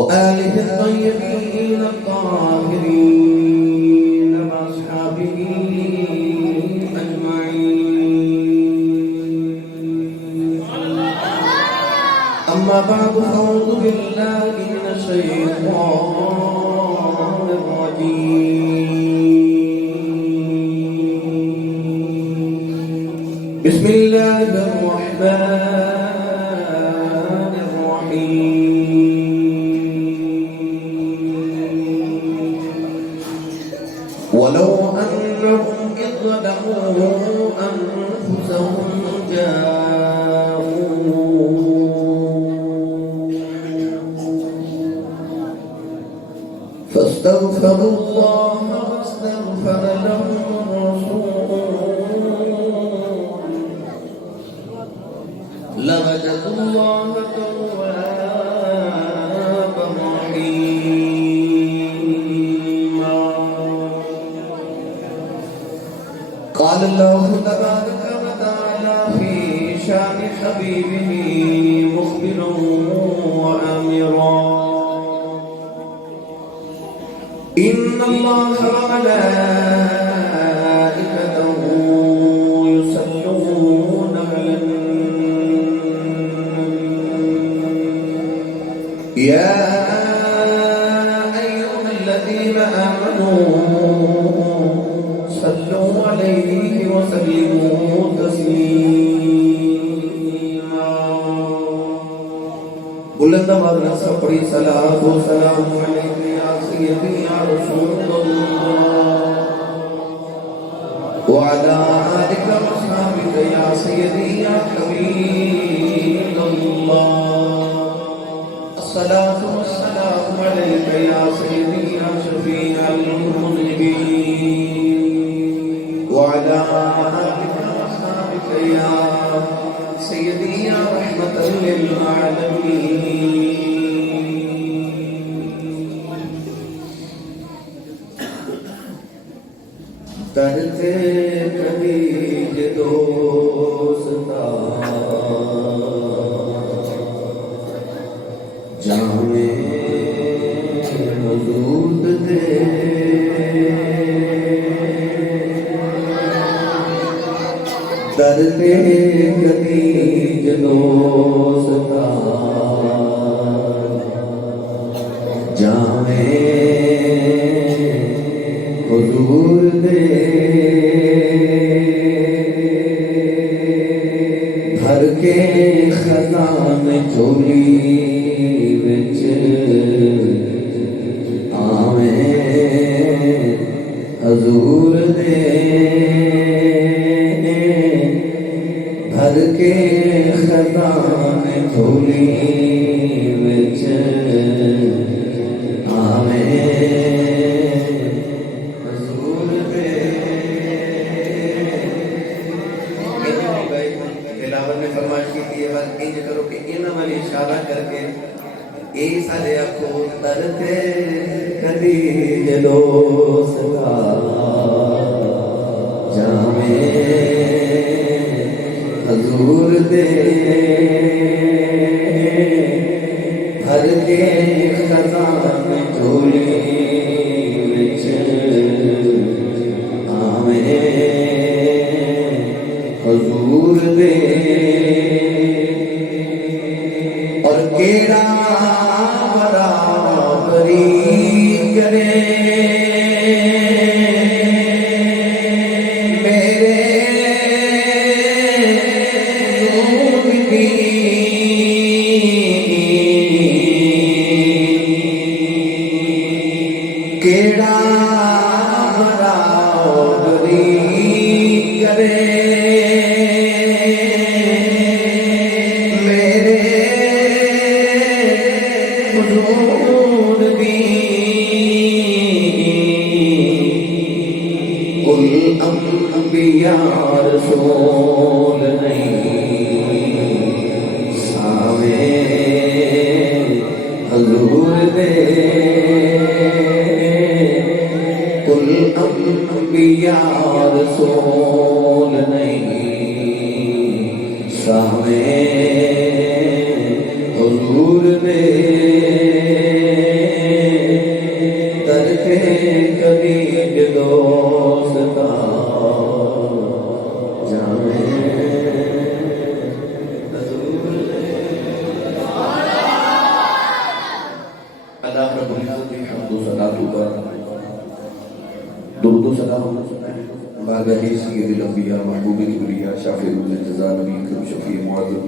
وآله الطيبين الطاهرين وأصحابه أجمعين. أما بعد فأعوذ بالله من الشيطان الرجيم. بسم الله الرحمن الرحيم. ولو أنهم إذ ظلموا أنفسهم فاستغفروا الله واستغفر لهم الرسول لوجدوا الله توابا رحيما. قال الله تبارك وتعالى في شان حبيبه مخبرا وآمرا: إن الله وملائكته يصلون على النبي يا أيها الذين آمنوا صلوا عليه وسلموا تسليما. بلند آواز سے پڑھی صلاۃ و سلام علیک یا سیدی یا رسول اللہ وعلی آلک و اصحابک یا سیدی یا حبیب اللہ. الصلاۃ والسلام علیک یا سیدی یا شفیع المذنبین وعلی آلک و اصحابک یا سیدی یا رحمۃ للعالمین. کرتے کبھی دوستا جانے وجود دے کرتے کبھی دوستا جانے حضور دے بھر کے خزان چولی وچ آویں حضور دے بھر کے خزان چولی وچ آویں کرو کہ انہاں والی اشارہ کر کے اے سارے آکھو ترتے کدی جدو ستا جاویں حضور دے بھر کے خزان چولی وچ آویں حضور دے. اور کیڑا برابری کرے میرے نور کی کیڑا برابری کرے انبیاء رسول نہیں سامیں حضور دے کل انبیاء رسول نہیں سامیں حضور دے درود و سلام بارگاہ سید الانبیاء محبوب کبریا شافع الجزا نبی کریم شفیع معظم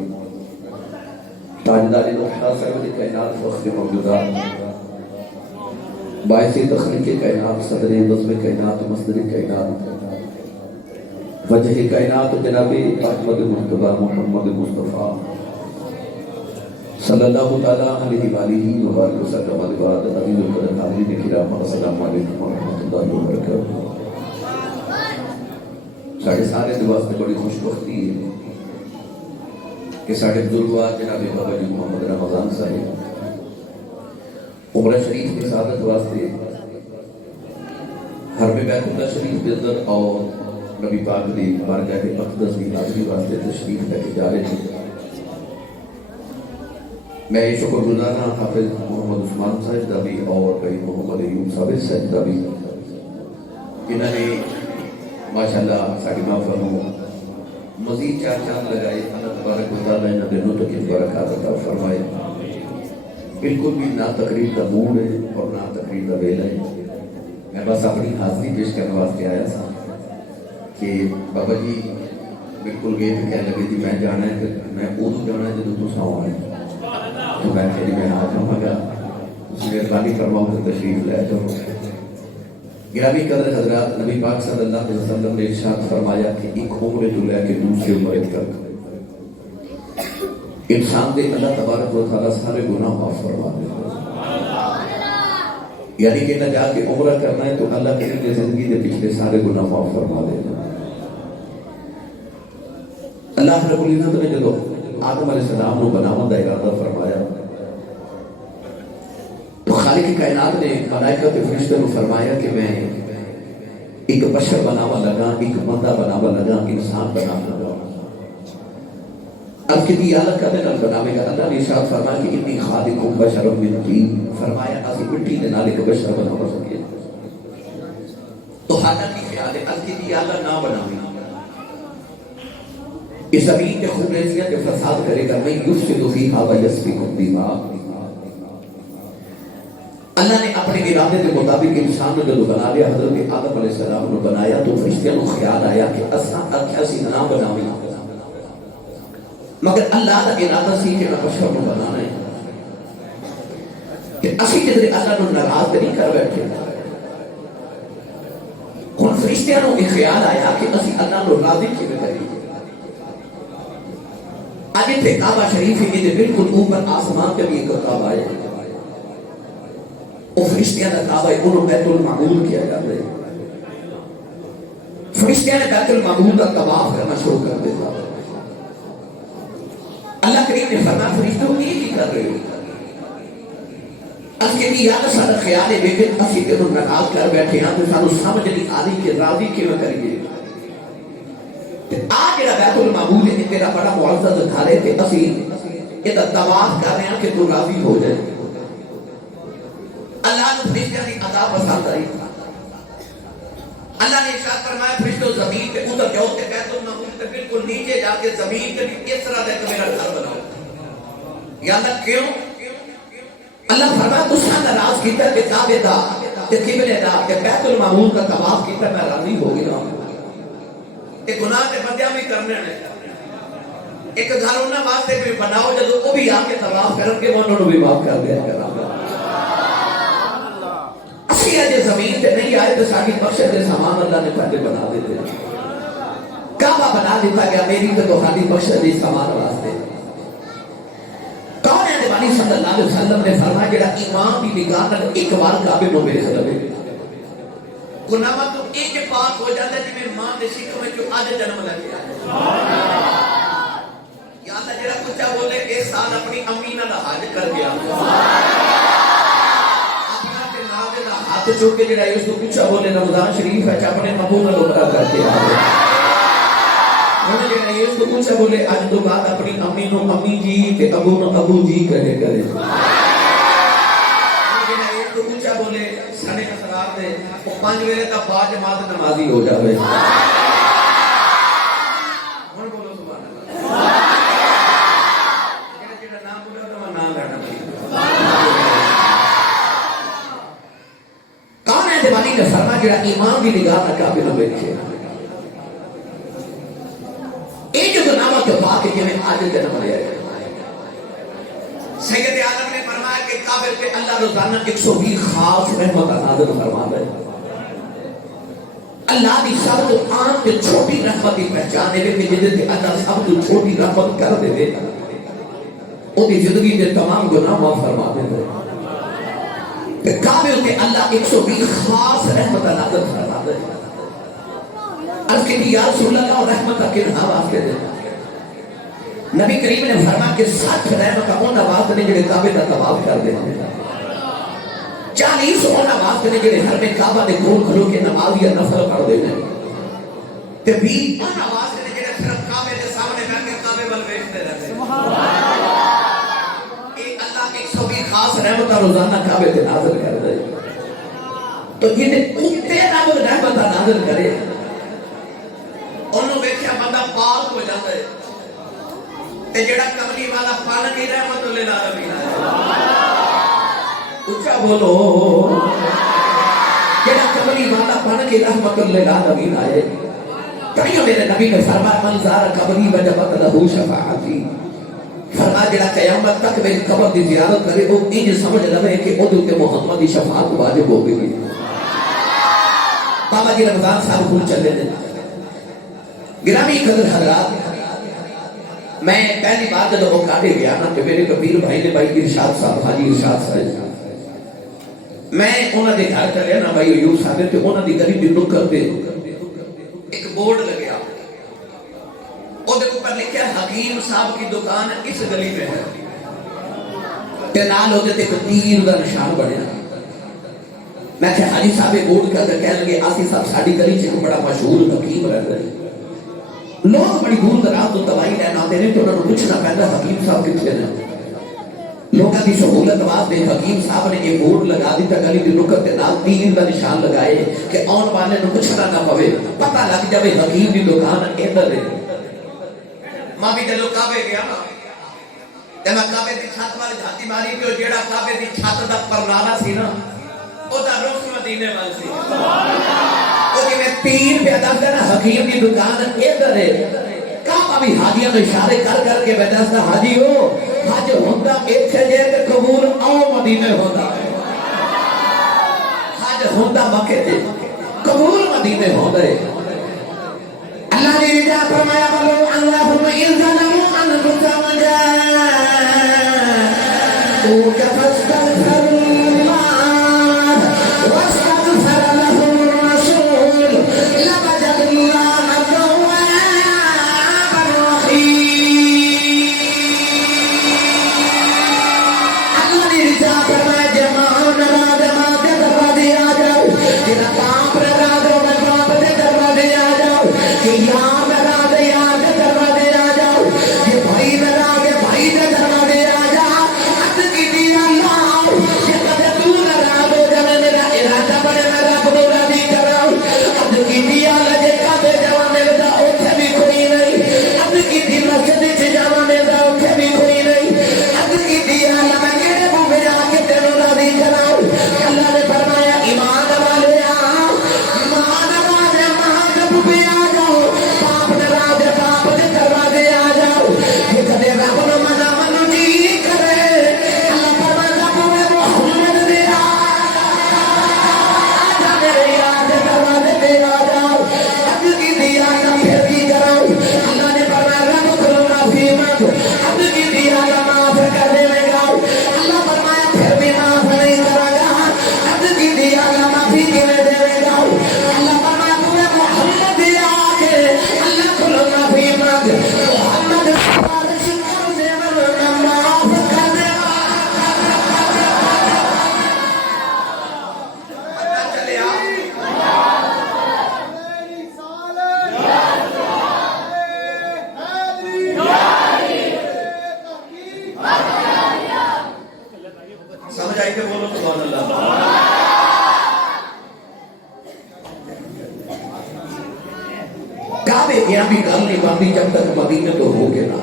تاجدار الاضحیٰ سرور کائنات فخر موجودات باعث تخلیق کائنات صدر نظم کائنات مصدر کائنات وجہ کائنات جناب احمد مصطفیٰ محمد مصطفیٰ صلی اللہ تعالیٰ علیہ وآلہ وآلہ وسلم بعد عزیز القدر حاضرین کرام السلام علیکم ورحمۃ اللہ وبرکاتہ۔ ساڑھے سارے دعا سے بڑی خوش بختی ہے کہ ساڑھے بزرگوار جناب بابا جی محمد رمضان صاحب عمرہ شریف کی سعادت واسطے حرم بیت اللہ شریف کے اندر اور نبی پاک دی بارگاہ اقدس کی حاضری واسطے تشریف لے کے جا رہے تھے۔ میں شکر گزار ہوں حافظ محمد عثمان صاحب دا بھی اور بھائی محمد ایوب ثابت صاحب دا بھی جنہوں نے ماشاءاللہ ساڑھی محفل ہوں مزید چار چاند لگائے۔ اللہ تبارک و تعالیٰ انہوں دنوں تک ان برکات عطا فرمائے۔ بالکل بھی نہ تقریر کا موڈ ہے اور نہ تقریر کا ویلا ہے، میں بس اپنی حاضری پیش کرنے واسطے آیا تھا کہ بابا جی بالکل گئے تو کہنے لگے جی میں جانا ہے کہ میں ادو جانا ہے جب تو ساؤں آئے تو میں کہ میں آ جاؤں گا اس میں مہربانی فرماؤں کہ تشریف لے جاؤ۔ گرامی قدر حضرات، نبی پاک صلی اللہ علیہ وسلم نے ارشاد فرمایا کہ ایک عمر جو لے کے دوسری عمر تک انسان دے اللہ تبارک و تعالیٰ سارے گناہ معاف فرما دیتا ہے۔ یعنی کہ نہ جا کے عمرہ کرنا ہے تو اللہ کے زندگی دے پچھلے سارے گناہ معاف فرما دیتا ہے۔ اللہ رب العزت نے جب آدم علیہ السلام نے بناون دا ارادہ فرمایا تو خالق کائنات نے ملائکہ کے فرشتے کو فرمایا کہ میں ایک بشر بناوا لگا، ایک بندہ بناوا لگا، انسان بناوا لگا۔ اب کتنی اللہ کا دن بناوے گا؟ اللہ نے ارشاد فرمایا کہ انی خالق بشر من طین، فرمایا اسی مٹی دے نال ایک بشر بناوا سکے۔ تو حالت کی خیال ہے اب کتنی اللہ نہ بناوے اس زمین کے خوبصورتیاں کے فساد کرے گا، میں یفسد فیہا ویسفک الدماء۔ اللہ نے اپنے ارادے کے مطابق انسان نے جو بنا لیا، حضرت آدم علیہ السلام نے بنایا تو فرشتوں کو خیال آیا کہ اساں اسی نہ بناویں، مگر اللہ کا ارادہ سی کہ بشر کو بنانا ہے کہ اسی جدھر اللہ نے ناراض نہیں کر بیٹھے۔ ہن فرشتوں کو یہ خیال آیا کہ اسی اللہ کو راضی کیویں کریے۔ آگے تھے کعبہ شریف ہی دے بالکل اوپر آسمان کے بھی ایک کعبہ ہے، وہ فرشتیاں کا کعبہ ہے، انہوں بیت المعمور کیا جاتا ہے۔ فرشتیاں نے بیت المعمور کا طواف کرنا شروع کر دیتا۔ اللہ کریم نے فرمایا فرشتوں یہ کی کر رہے ہو؟ اس کے لیے یاد سارا خیال ہے لیکن اسی کے انہوں ناراض کر بیٹھے ہیں تو سانو سمجھ نہیں آ رہی کہ راضی کیوں کریے۔ آج جڑا بیت المعمور ہے تیرا بڑا معزز گھر ہے کہ اسی یہ طواف کر رہے ہیں کہ تو راضی ہو جائے۔ اللہ نے فرشتوں کی عطا پسند آئی۔ اللہ نے ارشاد فرمایا فرشتوں زمین پہ اتر جاؤ تے بیت المعمور تے بالکل نیچے جا کے زمین پہ بھی اس طرح کا میرا گھر بناؤ۔ یا اللہ کیوں؟ اللہ فرمایا تساں ناراض کیتا کہ کعبے دا تے قبلے دا تے بیت المعمور کا طواف کیتا میں راضی ہو گیا۔ ایک گناہ کے بندیاں بھی کرنے نے، ایک گھر انہاں واسطے بھی بناؤ جدو وہ بھی آ کے طواف کرن کے انہوں نے بھی معاف کر دیا کرا۔ اسی اجے زمین تے نہیں آئے تو ساری بخشش دے سامان اللہ نے پہلے بنا دیتے۔ کعبہ بنا دیتا گیا میری تو تہاڈی بخشش دے سامان واسطے۔ کون ہے نبی صلی اللہ علیہ وسلم نے فرمایا جڑا ایمان دی نگاہ نال ایک بار کعبے نو ویکھ لوے گناہ تو ایک پاک ہو جاتا ہے جی ماں دے شکم میں جو آج جنم لگ گیا۔ یا اللہ جڑا کچھ بولے ایک سال اپنی امی نال حج کر گیا، اپنا تے نال دا ہاتھ چوک کے جڑا اس کو کچھ بولے رمضان شریف ہے اپنے ابو نال عمرہ کر کے آ گیا۔ انہوں نے جڑا اس کو کچھ بولے اج تو بعد اپنی امی نو امی جی تے ابو نو ابو جی کہے کرے۔ بولے سنے اسرار دے وہ 5 ویلے کا با جماعت نمازی ہو جاوے۔ ہن بولو سبحان اللہ۔ جڑا نام بولا تو میں نام لینا کون ہے دیوانی نے فرمایا جڑا ایمان کی نگاہ نہ کعبے نہ بیٹھے یہ جو نامہ کے پاک کے میں آج جنم لیا ہے سید عالم نے فرمایا کہ کعبے پہ اللہ روزانہ 120 خاص رحمت نازل فرما رہے ہیں اللہ کی سب تو عام تے چھوٹی رحمت کی پہچان ہے کہ جدے تے اللہ سب تو چھوٹی رحمت کر دے دے او دی زندگی دے تمام گناہ معاف فرما دے دے تے کعبے تے اللہ 120 خاص رحمت نازل فرما دے عرض کہ یا رسول اللہ رحمت کے نام واسطے دے نبی کریم نے فرمایا کہ 60 رحمت اون واسطے نے جڑے کعبے دا طواف کر دے 40 اون واسطے نے جڑے ہر میں کعبہ دے کول کھلو کے نماز یا نفل پڑھ دے تے 20 اون واسطے نے جڑے صرف کعبے دے سامنے بیٹھ کے کعبے ول ویکھتے رہتے سبحان اللہ اے اللہ 120 خاص رحمت روزانہ کعبے تے نازل کر دے تو یہ اوتے رب رحمت نازل کرے انہوں ویکھیا بندہ پاک ہو جاتا ہے تے جڑا کملی والا پن کی رحمت للعالمین ہے اچھا بولو جڑا کملی والا پن کی رحمت للعالمین ہے کہیں میرے نبی نے فرمایا من زار قبری وجبت له شفاعتی فرمایا جڑا قیامت تک میری قبر دی زیارت کرے وہ انج سمجھ لے کہ او تے محمد دی شفاعت واجب ہو گئی بابا جی رمضان صاحب کو چلے دے گرامی قدر حضرات میں پہلی بار جب وہ کاٹے گیا نا تو میرے کبیر بھائی نے بھائی ارشاد صاحب حاجی ارشاد صاحب میں انہاں دے گھر چلیا نا بھائی ایوب صاحب تے انہاں دی گلی دی نکر تے ایک بورڈ لگیا او دے اوپر لکھا حکیم صاحب کی دکان اس گلی میں ہے تے نال او دے تے تیر دا نشان بنیا میں کہ حاجی صاحب بورڈ کا کہنے لگے آسی صاحب ساڈی گلی چ بڑا مشہور حکیم رہتا ہے لوگ بڑی دور دراز تو دوائی لینا آتے ہیں تو انہوں نے پوچھنا پہنتا حکیم صاحب کتنے ہیں لوگوں کی سہولت واسطے حکیم صاحب نے یہ بورڈ لگا دی گلی دی نکر تے نال تیر دا نشان لگائے کہ آن والے نو پوچھنا نہ پوے پتہ لگ جائے حکیم دی دکان ادھر ہے ماں بھی جدوں کعبے گیا نا تے میں کعبے دی چھت وال جھاتی ماری تے جیڑا کعبے دی چھت دا پرنالا سی نا او دا رخ مدینے وال سی تیر پہ دستا نا حکیم کی دکان ادھر ہے کعبہ بھی حاجیاں نے اشارے کر کر کے بیٹھا حاجی ہو حج ہوندا ایتھے جے تے قبول آؤ مدینے ہوندا حج ہوندا مکے تے قبول مدینے ہوندا ہے اللہ نے رضا فرمایا بولو اللہم ان ظلموا انفسهم جاءوك فاستغفروا الله واستغفر لهم الرسول لوجدوا الله توابا رحيما اللہ نے رضا فرمایا جماعون راج ماتے دروازے آ جاؤ جنہ باپ راج میں باپ دے دروازے آ جاؤ کہ یار راج یار دے دروازے آ جاؤ کہ بھائی راج بھائی دے دروازے آ جاؤ حد کی دیا اللہ کہ کبھی تو ناراض ہو جائے میرا ارادہ بڑے میں رب کو راضی کراؤ حد کی دیا لگے کبھی جوان میرے دا اوتھے بھی کوئی نہیں حد کی دی مسجد سے جوان میرے دا اوتھے بھی کوئی نہیں حد کی دیا لگے کیڑے منہ میں آ کے تینوں راضی کراؤ اللہ نے فرمایا ایمان والے پہ آ جاؤ باپ ناراض باپ دے دروازے آ جاؤ کہ کدے رب نو منا منو جی کرے اللہ فرماتا پورے محمد دے آ جا میرے یاد دروازے پہ آ جاؤ حد کی دیا نہ پھر کی کراؤ اللہ نے فرمایا رب کھلو معافی مانگو حد کی دیا نہ معاف کر دے گا اللہ فرمایا پھر بھی معاف نہیں کرا گا حد کی دیا نہ معافی کیویں دے گا اللہ فرمایا پورے محمد دے آ کے اللہ کھلو معافی مانگ محمد بارش کر دے ورنہ معاف کر دے پتہ چلے آپ سمجھ آئی کہ بولو سبحان اللہ کعبے گیا بھی گل نہیں بنتی جب تک مدینہ تو ہو کے نہ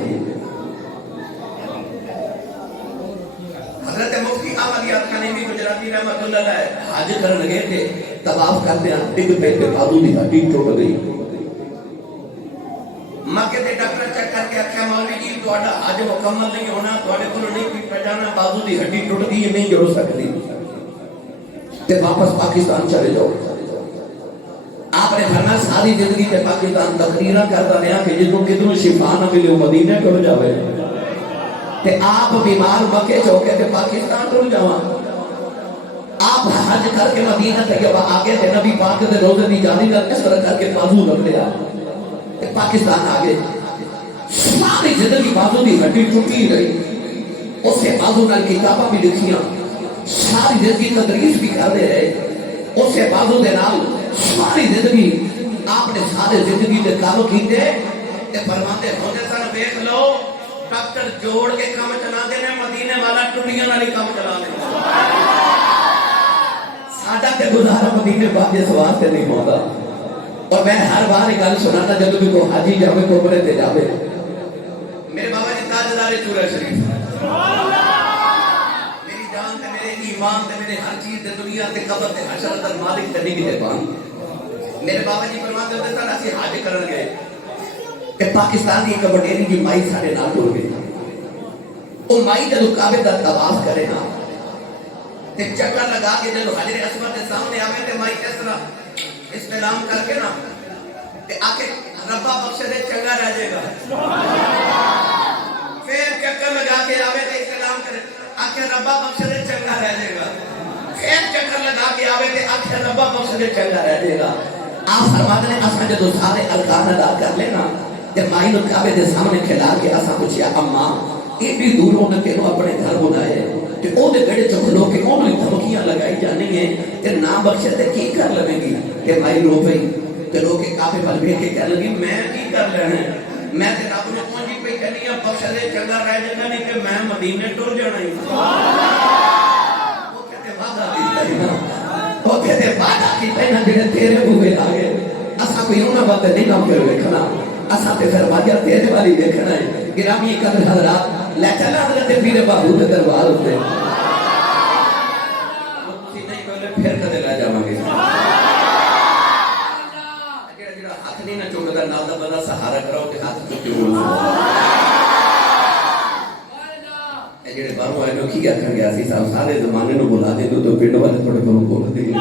حضرت مفتی احمد یاد خانیوی گجراتی رحمۃ اللہ علیہ حج کرن لگے تھے طواف کرتے ہیں ڈگ پہ بازو دی ہڈی ٹوٹ گئی مکے دے ڈاکٹر چیک کر کے آخیا مولوی جی تہاڈا حج مکمل نہیں ہونا تہاڈے کول نہیں پہ جانا بازو دی ہڈی ٹوٹ گئی نہیں جڑ سکتی تے واپس پاکستان چلے جاؤ آپ نے فرمایا ساری زندگی تے پاکستان تقریراں کرتا رہا کہ جدوں کدھروں شفا نہ ملے مدینے ٹر جاوے تے آپ بیمار مکے چ ہو کے تے پاکستان ٹر جاواں آپ حج کر کے مدینہ طیبہ آگے تے نبی پاک دے روزے دی جانی نال اس طرح کر کے بازو رکھ لیا تے پاکستان آگے ساری زندگی بازو دی ہڈی ٹوٹی رہی اسے بازو نال کتاباں بھی لکھیاں ساری زندگی تدریس بھی کرتے رہے اسے بازو دے نال ساری زندگی آپ نے سارے زندگی دے کام کیتے تے فرماتے ہوندے سن دیکھ لو ڈاکٹر جوڑ کے کام چلا دے نے مدینے والا ٹوٹیاں نال کام چلا دے ساڈا تے گزارا مدینے باقی سوال تے نہیں ہوندا اور میں ہر بار یہ گل سناتا جب بھی کوئی حاجی جاوے کوئی عمرے تے جاوے میرے بابا جی تاجدار چورا شریف میری جان تے میرے ایمان تے میرے ہر چیز تے دنیا تے قبر تے حشر تے مالک تے نہیں کتے پان میرے بابا جی فرماتے ہوتے سن اسی حج کرن گئے تے پاکستان دی ایک وڈیری دی مائی ساڈے نال ٹر گئی او مائی جدوں کعبے دا طواف کرے نا تے چکر لگا کے جدوں حجر اسود دے سامنے آوے تے مائی اس طرح استلام کر کے نا تے آکے ربا بخش دے چنگا رہ جائے گا پھر چکر لگا کے آوے تے استلام کرے آکے ربا بخش دے چنگا رہ جائے گا پھر چکر لگا کے آوے تے آکے ربا بخش دے چنگا رہ جائے گا آپ فرماتے ہیں اساں جدوں سارے ارکان ادا کر لینا تے مائی نو کعبے دے سامنے کھلا کے اساں پوچھیا اماں ایڈی دوروں نے تینوں اپنے گھر بلائے تے او دے گڑے چ کھلو کے اونوں دھمکیاں لگائی جانی ہیں تے نہ بخشے تے کی کر لوے گی تے مائی رو پئی تے رو کے کعبے ول ویکھ کے کہنے لگی میں کی کر لینا ہے میں تے رب نے پہنچی پئی کہنی ہے بخش دے چنگا رہ جائے گا نہیں کہ میں مدینے ٹر جانا ہی او کہتے وعدہ کیتا ہے نا او کہتے وعدہ کیتا ہے نا جڑے تیرے بوئے آ گئے اساں کوئی انہاں بات نہیں کام کر ویکھنا اساں تے پھر وجہ تیرے والی دیکھنا ہے گرامی قدر حضرات لے چلا حضرت پیر بابو دے دربار ہوتے نہیں پہلے پھر کدے لے جاواں گے جڑا ہاتھ نہیں نہ چکدا نال دا بندہ سہارا کراؤ کہ ہاتھ چک کے بولو اے جڑے باہروں آئے نو کی آکھن گیا سی صاحب سارے زمانے نو بلا دے تو پنڈ والے تھوڑے بہت بول دے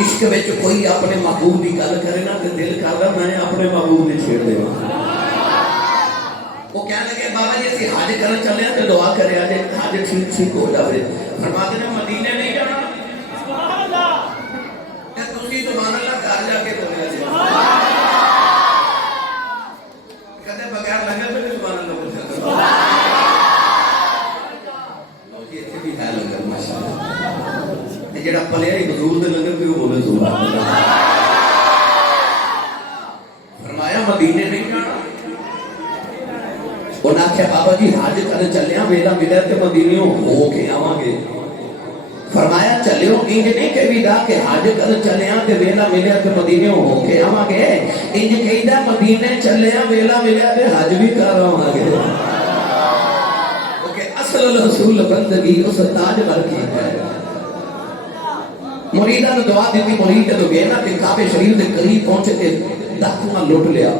عشق وچ کوئی اپنے محبوب دی گل کرے نا تے دل کردا میں اپنے محبوب دی چھیڑ دیواں وہ کہنے لگے بابا جی اسی حج کرن چلے تے دعا کرے اجے حج ٹھیک ٹھیک ہو جاوے فرماتے نے مدینے نہیں جانا سبحان اللہ تے تسی سبحان اللہ گھر جا کے بولیا جی کہتے جڑا پلیا ہی حضور دے لنگر پہ وہ بولے سبحان اللہ. فرمایا مدینے نہیں جانا. انہاں آخیا بابا جی حج کرنے چلے ہیں ویلا ملے تے مدینیوں ہو کے آواں گے. فرمایا چلیو انج نہیں کہ ویلا کہ حج کرنے چلے ہیں تے ویلا ملے تے مدینیوں ہو کے آواں گے. انج کہیدا مدینے چلے ہیں ویلا ملے تے حج بھی کر آواں گے. کہ اصل الرسول بندگی اس تاج پر کی ہے. مریداں نے دعا دیتی. مرید جدوں گئے نا کہ کعبے شریف دے قریب پہنچے تے ڈاکواں لٹ لیا.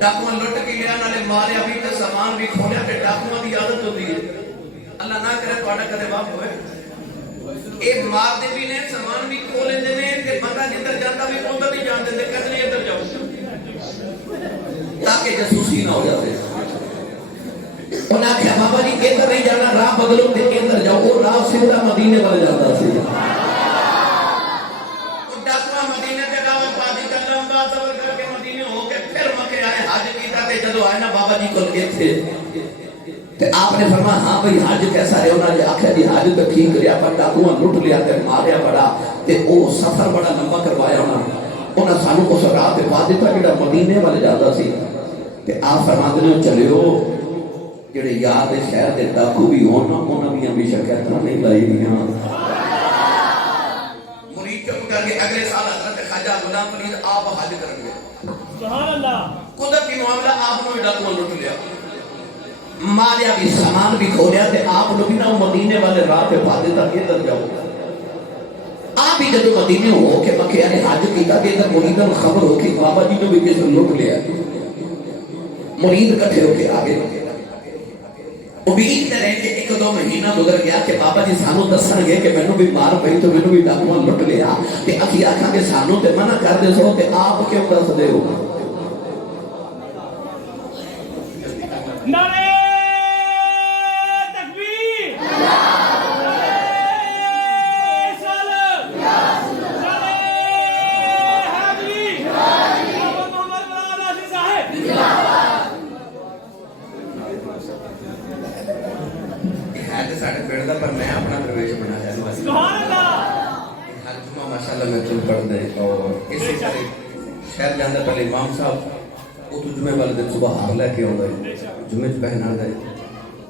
ڈاکواں لٹ کے لیا نالے ماریا بھی تے سامان بھی کھولیا. تے ڈاکواں دی عادت ہوندی ہے اللہ نہ کرے تہاڈا کدے واپ ہوئے اے مار دے بھی نے سامان بھی کھول لیندے نے تے بندہ جدھر جاندا بھی اودھر نہیں جان دیندے. کہندے نے ادھر جاؤ تاکہ جاسوسی نہ ہو جاوے. انہاں آخیا بابا جی ادھر نہیں جانا راہ بدلو تے ادھر جاؤ. وہ راہ سیدھا مدینے والے جاتا سی. ڈاکواں مدینے تے راہ پا دی تے لمبا سفر کر کے مدینے ہو کے پھر مکے آئے. حج کیتا تے جدوں آئے نا بابا جی کول گئے تھے تے آپ نے فرمایا ہاں بھئی حج کیسا ہے. انہوں نے آخیا جی حج تو ٹھیک رہا پر ڈاکواں لٹ لیا تے ماریا بڑا تے او سفر بڑا لمبا کروایا. انہاں سانو اس راہ تے پا دیتا جڑا مدینے والے جاتا سی. تے آپ فرماندے نے چلیو جڑے یار دے شہر دے ڈاکو بھی ہون نا انہاں بھی ہمیشہ کہتا نہیں لائی دیاں. مرید چپ کر کے اگلے سال حضرت خواجہ غلام فرید آپ حج کرن گے. سبحان اللہ. قدرتی معاملہ آپ نے ڈاکواں لٹ لیا ماریا بھی سامان بھی کھولیا تے آپ لوگ نا مدینے والے راہ پہ پا دیتا کہ ادھر جاؤ. آپ ہی جدو مدینے ہو کے مکے آنے حج کیتا کہ ادھر مریداں خبر ہو کہ بابا جی نے بھی کسی لٹ لیا. مرید کٹھے ہو کے آگے امید کریں کہ ایک دو مہینہ گزر گیا کہ بابا جی سانو دسن گے کہ مینوں بھی مار پئی تو مینوں بھی ڈاکواں لٹ لیا تے اسی آکھاں کہ سانو تے منع کر دے سو تے آپ کیوں دس دے ہو. نعرہ تکبیر ساڑھے پیڑ دا پر میں اپنا پرویش بنا جانا. سبحان اللہ. ہر جمعہ ماشاءاللہ میں تم پڑھ دے اور اسی طرح شہر جاندہ پہلے امام صاحب وہ تو جمعہ والے دن صبح ہار لے کے ہوں گئے جمعہ پہنا دے.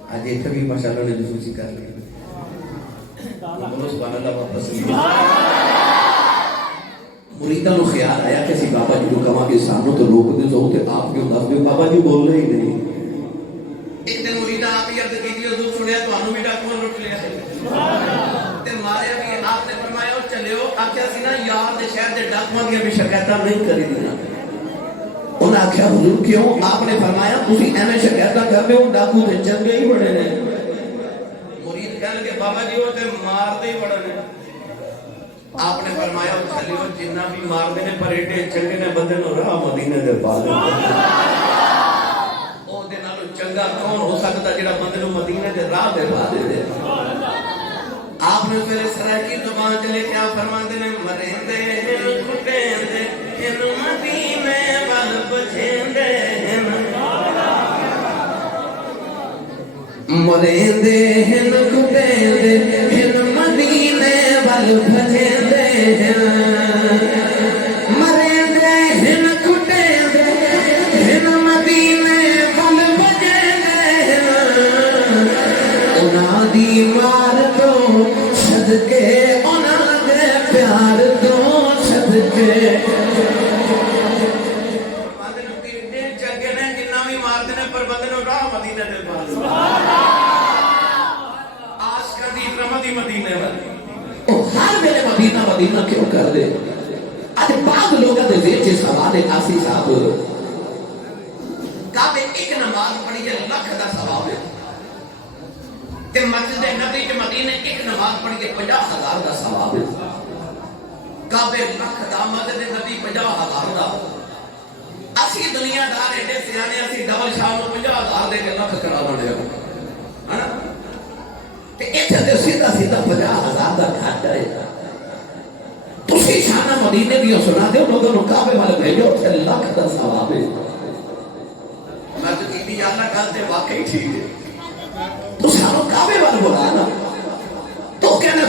آج ایتھے بھی ماشاءاللہ نے جسوسی کر لی. بولو سبحان اللہ واپس لی. مریداں نو خیال آیا کہ سی بابا جی کو کہاں کہ سانو تو روک دے سو تے آپ کیوں دس دے. بابا جی بول رہے ہی نہیں. ایک دن مریداں آپ ہی عرض کی تھی حضور سنیا تو انہوں بھی ڈاکواں لٹ لیا ہے تے ماریا بھی. آپ نے فرمایا اور چلیو آخیا سی نا یار دے شہر دے ڈاکواں دی بھی شکایتاں نہیں کری دینا. انہاں آخیا حضور کیوں. آپ نے فرمایا تسی ایویں شکایتاں کر دے ہو ڈاکو تے چنگے ہی بڑے نے. مرید کہن لگے بابا جی وہ تے مار دے ہی بڑے نے. آپ نے فرمایا اور چلیو جنہ بھی مار دے نے پر ایڈے چنگے نے بندے نو راہ مدینے دے پا دے. چنگا کون ہو سکتا جڑا بندے نو مدینے دے راہ دے پا دے. آپ نے پھر سرائکی زبان چلے کیا فرماندے نے مریندے ہن کٹیندے ہن مدینے ول بچیندے ہن. مریندے ہن کٹیندے ہن مدینے ول بچیندے ہن. مار تو صدقے انہاں دے پیار تو صدقے بندے نو کیڑے چنگے نے جنہ بھی مار دے نے پر بندے نو راہ مدینے دے پاس. سبحان اللہ. عاشقاں دی رمدی مدینے والی او ہر ویلے مدینہ مدینہ کیوں کر دے. اج بعض لوگاں دے ذہن وچ سوال ہے آسی صاحب کعبے ایک نماز پڑھی ہے لکھ دا ثواب ہے تے مسجد نبی کے مدینے ایک نماز پڑھ کے 50,000 کا ثواب ہے. کعبے لکھ دا مسجد نبی 50,000 دا. اسی دنیا دار ایڈے سیانے اسی ڈبل شاہ نو 50,000 دے کے لکھ کرا لے ہاں تے ایتھے تے سیدھا سیدھا 50,000 دا گھاٹا ہے. تسی شان مدینے دی سنا دے لوگوں نو کعبے والے بھیجو تے لکھ دا ثواب ہے. میں تو کہتی اللہ گل تے واقعی ٹھیک ہے. تو سانو کعبے والے بلانا تو کہنا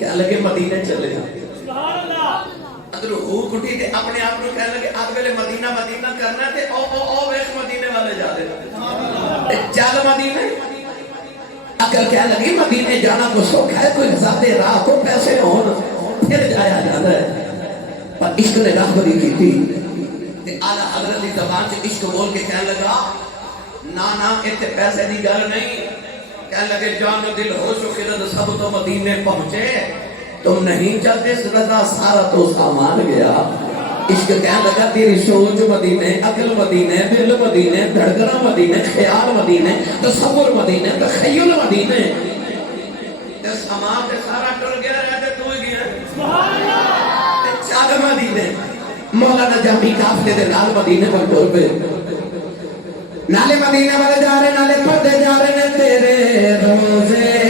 کہنے لگے مدینے چلے اگر حقوق اٹھی تے اپنے آپ کو کہنے لگے اب ویلے مدینہ مدینہ کرنا تے او ویکھ مدینے والے جا دے چل مدینے اگر کہنے لگے مدینے جانا کو سوکھ ہے کوئی زیادہ راہ کو پیسے ہون پھر جایا جانا ہے پر عشق نے راہبری کی تھی تے اعلیٰ حضرت کی زبان سے عشق بول کے کہنے لگا نا اتنے پیسے دی گل نہیں کہنے لگے جان و دل ہوش و خرد سب تو مدینے پہنچے تم نہیں چلتے رضا سارا تو سامان گیا عشق کہنے لگا تیری سوچ مدینے عقل مدینے دل مدینے دھڑکنا مدینے خیال مدینے تصور مدینے تخیل مدینے سامان تے سارا ٹر گیا رہتے تو ہی گیا چال مدینے مولانا جامی کافلے دے لال مدینے پر ٹور پہ نالے مدینہ والے جا رہے نالے پردے جا رہے نے تیرے روزے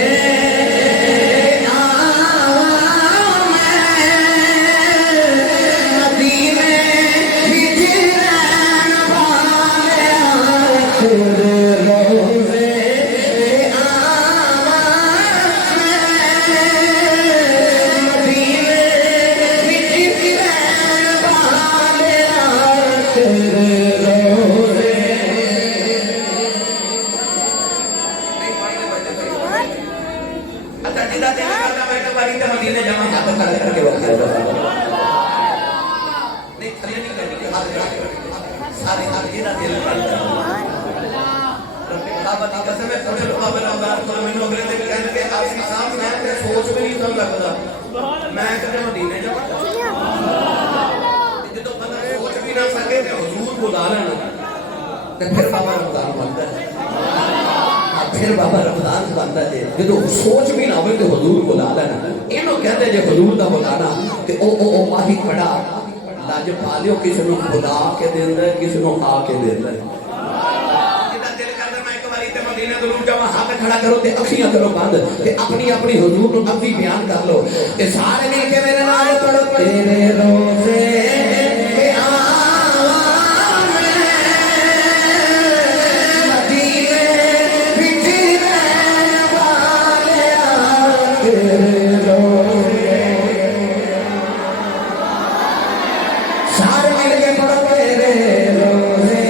پھر بابا رمضان بنتا ہے جو سوچ بھی نہ ہوئے تو حضور بلا لینا انہوں کہتے ہیں جو حضور دا بلانا کہ او ماہی کھڑا لاج پالیو کسی نو خدا کے دین ہے کسی نو آ کے دین ہے مدینہ ضرور جب ہاتھ کھڑا کرو تے اکھیاں کرو بند تے اپنی اپنی حضور نو لفظی بیان کر لو تے سارے مل کے میرے نال پڑھو تیرے روزے کے آوان مدینے وچ رہن والیاں تیرے روزے سارے مل کے پڑھو تیرے روزے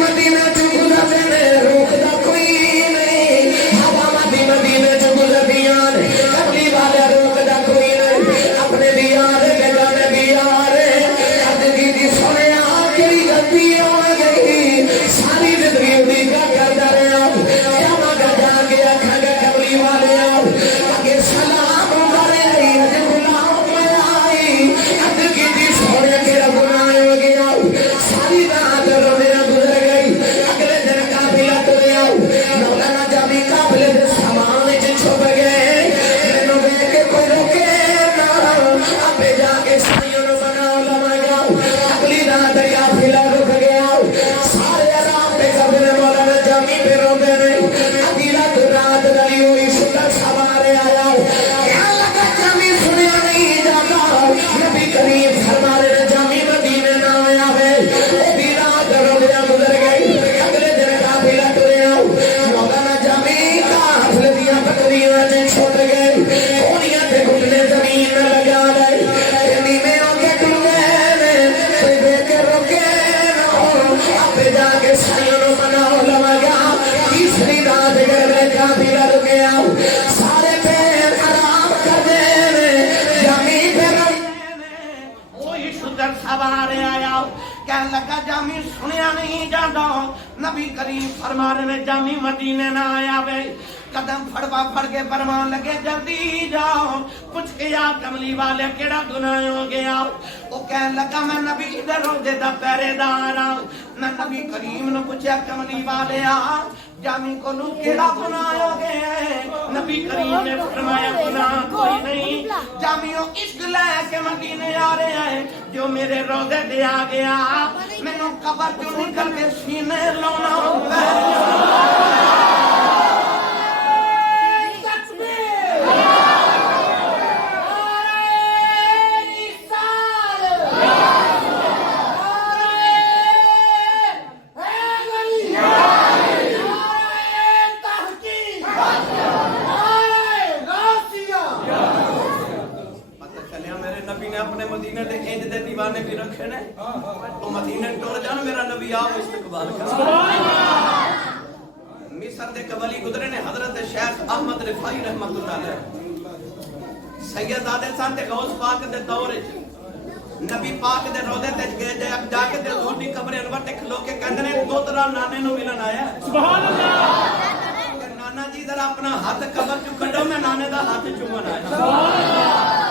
مدینہ چ گزرتے کہنے لگا جامی سنیا نہیں جاتا نبی کریم فرما رہے نے جامی مدینے نہ آیا وے قدم پھڑوا پھڑ کے فرمان لگے جلدی جاؤ پوچھ کے یا کملی والے کیڑا گناہ ہو گیا وہ کہنے لگا میں نبی دے روزے دا پہرے دار ہاں میں نبی کریم نے پوچھا کملی والے جامی کو لو کیڑا گناہ ہو گیا ہے نبی کریم نے فرمایا گناہ کوئی نہیں جامیوں عشق لے کے مدینے آ رہے ہیں جو میرے روزے دے آ گیا میں نے قبر جو نکل کے سینے لونا اپنے مدینے دے انج دے دیوانے بھی رکھے نے تو مدینے ٹر جان میرا نبی آو استقبال کر مصر دے قبلی گزرے نے حضرت شیخ احمد رفائی رحمت اللہ علیہ سید آدھے سان تے غوث پاک دے دور نبی پاک دے روضے تے گئے جے اب جا کے تے حضور دی قبر انور تے کھلو کے کہندے نے دو طرح نانے نو ملن آیا سبحان اللہ نانا جی ذرا اپنا ہاتھ قبر چ کڈو میں نانے دا ہاتھ چومن آیا سبحان اللہ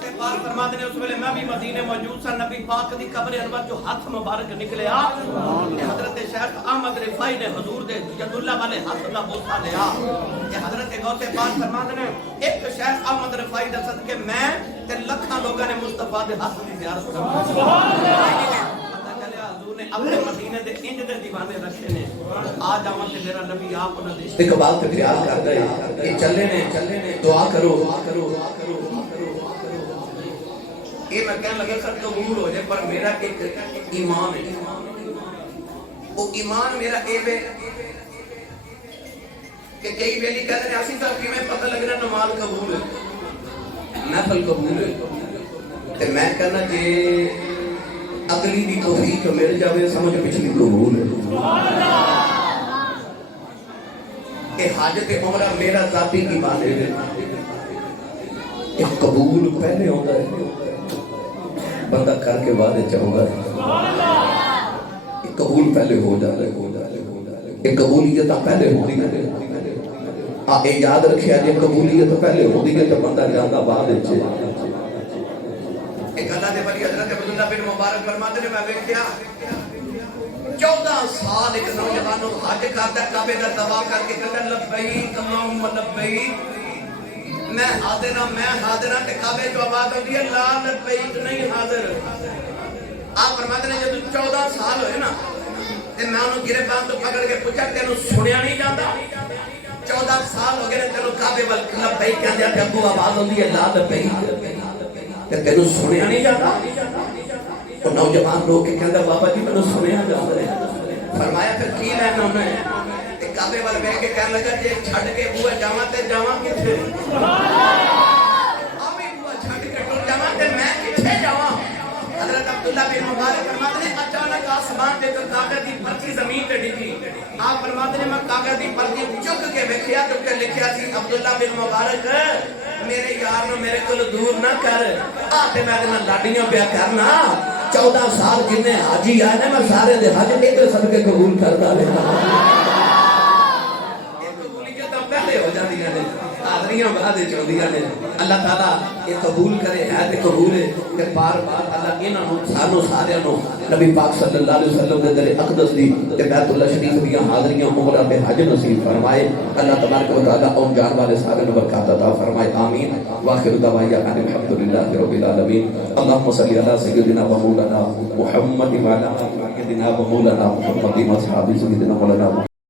کے پاک فرماتے ہیں اس ویلے میں بھی مدینے موجود سا نبی پاک دی قبر انور جو ہاتھ مبارک نکلے حضرت شیخ احمد رفائی نے حضور دے ید اللہ والے ہاتھ دا بوسہ لیا کہ حضرت غوث پاک فرماتے ہیں ایک شیخ احمد رفائی دے صدقے میں تے لکھاں لوگاں نے مصطفیٰ دے ہاتھ دی زیارت کروائی سبحان اللہ پتہ چلیا حضور نے اپنے مدینے دے انج دے دیوانے رکھے نے آ جاواں تے میرا نبی آپ انہاں دے استقبال تے خیال کردا ہے کہ چلے نے دعا کرو یہ میں کہنے لگا سر قبول ہو جائے پر میرا ایک ایمان ہے وہ ایمان میرا اے بے کہ کئی ویلی کہتے ہیں آسی صاحب کی میں پتہ لگنا نماز قبول ہے محفل قبول ہے تو میں کہنا کہ اگلی بھی توفیق مل جاوے سمجھ پچھلی قبول ہے کہ حاجت عمرہ میرا ذاتی ایمان ہے ایک قبول پہلے ہوتا ہے بندہ کر کے بعد چاہوں گا قبول پہلے ہو جائے قبولیت پہلے ہو رہی ہے یاد رکھے جی قبولیت پہلے ہو رہی ہے تو بندہ جانا بعد ایک اللہ دے ولی حضرت عبداللہ بن مبارک فرماتے ہیں میں دیکھیا 14 سال ایک نوجوانوں حج کرتا کعبے دا طواف کر کے کہتا لبیک اللہم لبیک میں حاضرہ تے کعبے جو آواز ہوتی ہے لا لبیک نہیں حاضر آپ فرماتے ہیں جب 14 سال ہوئے نا تے میں انہوں گرفتار تو پکڑ کے پوچھا تینوں سنیا نہیں جاتا 14 سال ہو گئے تینوں کعبے وال لبیک کہہ دیا ابو آواز ہوتی ہے لا لبیک تے تینوں سنیا نہیں جاتا تو نوجوان لوگ کے کہتا بابا جی تینوں سنیا جاتا ہے فرمایا پھر کی لینا انہوں نے کعبے وال بیٹھ کے کہنے لگا جے چھڈ کے بوئے جاواں تے جاواں کتھے آویں بوئے چھڈ کے ٹر جاواں تے میں کتھے جاواں حضرت عبداللہ بن مبارک فرماتے ہیں اچانک آسمان تے کاغذ دی پرچی زمین تے ڈگی آپ فرماتے ہیں میں کاغذ دی پرچی چک کے ویکھیا تے لکھیا سی عبداللہ بن مبارک میرے یار نو میرے کول دور نہ کر آ تے میں دے نال لاڈیاں پیا کرنا 14 سال جنے حاجی آئے نے میں سارے دے حج ایک صدقے قبول کردا رہا ہو جاتی ہیں حاضریاں بعد چوندیاں نے اللہ تعالیٰ یہ قبول کرے ہے تے قبول ہے کہ بار بار اللہ انہاں سانو سارے نو نبی پاک صلی اللہ علیہ وسلم دے در اقدس دی تے بیت اللہ شریف دی حاضریاں عمرہ تے حج نصیب فرمائے اللہ تبارک و تعالیٰ اون جان والے سارے نو برکات عطا فرمائے آمین واخر دعوانا ان الحمدللہ رب العالمین اللهم صل علی سیدنا و مولانا محمد و علی سیدنا و مولانا محمد و اصحاب سیدنا مولانا